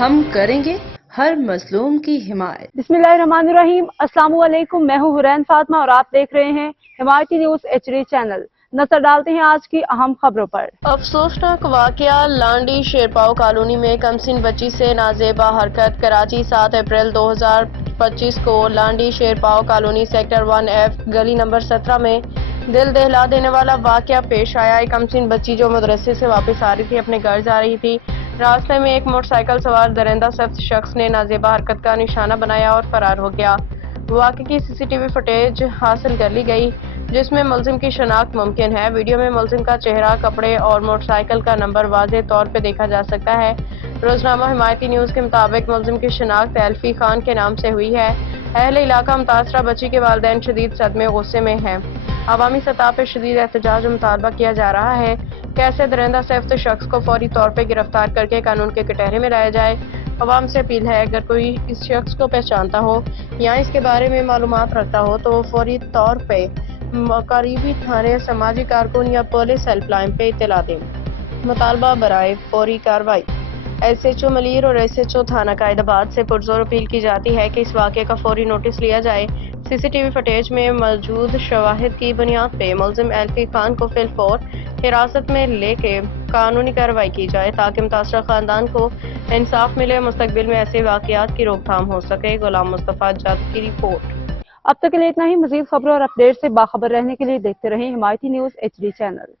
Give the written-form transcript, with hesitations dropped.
ہم کریں گے ہر مظلوم کی حمایت۔ بسم اللہ الرحمن الرحیم۔ السلام علیکم، میں ہوں حرین فاطمہ اور آپ دیکھ رہے ہیں حمایتی نیوز HD چینل۔ نظر ڈالتے ہیں آج کی اہم خبروں پر۔ افسوسناک واقعہ لانڈی شیرپاؤ کالونی میں کمسن بچی سے نازیبا حرکت۔ کراچی 7 اپریل 2025 کو Landhi Sherpao colony sector 1F گلی نمبر 17 میں دل دہلا دینے والا واقعہ پیش آیا۔ ایک کمسن بچی جو مدرسے سے واپس آ رہی تھی اپنے گھر جا رہی تھی، راستے میں ایک موٹر سائیکل سوار درندہ سفت شخص نے نازیبا حرکت کا نشانہ بنایا اور فرار ہو گیا۔ واقعے کی CCTV فوٹیج حاصل کر لی گئی جس میں ملزم کی شناخت ممکن ہے۔ ویڈیو میں ملزم کا چہرہ، کپڑے اور موٹر سائیکل کا نمبر واضح طور پہ دیکھا جا سکتا ہے۔ روزنامہ حمایتی نیوز کے مطابق ملزم کی شناخت ایلفی خان کے نام سے ہوئی ہے۔ اہل علاقہ متاثرہ بچی کے والدین شدید صدمے غصے میں ہیں۔ عوامی سطح پہ شدید احتجاج و مطالبہ کیا جا رہا ہے کہ ایسے درندہ سفت شخص کو فوری طور پہ گرفتار کر کے قانون کے کٹہرے میں لایا جائے۔ عوام سے اپیل ہے اگر کوئی اس شخص کو پہچانتا ہو یا اس کے بارے میں معلومات رکھتا ہو تو وہ فوری طور پہ قریبی تھانے، سماجی کارکن یا پولیس ہیلپ لائن پہ اطلاع دیں۔ مطالبہ برائے فوری کارروائی۔ SHO ملیر اور SHO تھانہ قائد آباد سے پرزور اپیل کی جاتی ہے کہ اس واقعے کا فوری نوٹس لیا جائے۔ CCTV فوٹیج میں موجود شواہد کی بنیاد پہ ملزم ایلفی خان کو فی الفور حراست میں لے کے قانونی کارروائی کی جائے تاکہ متاثرہ خاندان کو انصاف ملے اور مستقبل میں ایسے واقعات کی روک تھام ہو سکے۔ غلام مصطفیٰ جٹ کی رپورٹ۔ اب تک کے لیے اتنا ہی۔ مزید خبروں اور اپڈیٹ سے باخبر رہنے کے لیے دیکھتے رہیں حمایتی نیوز HD چینل۔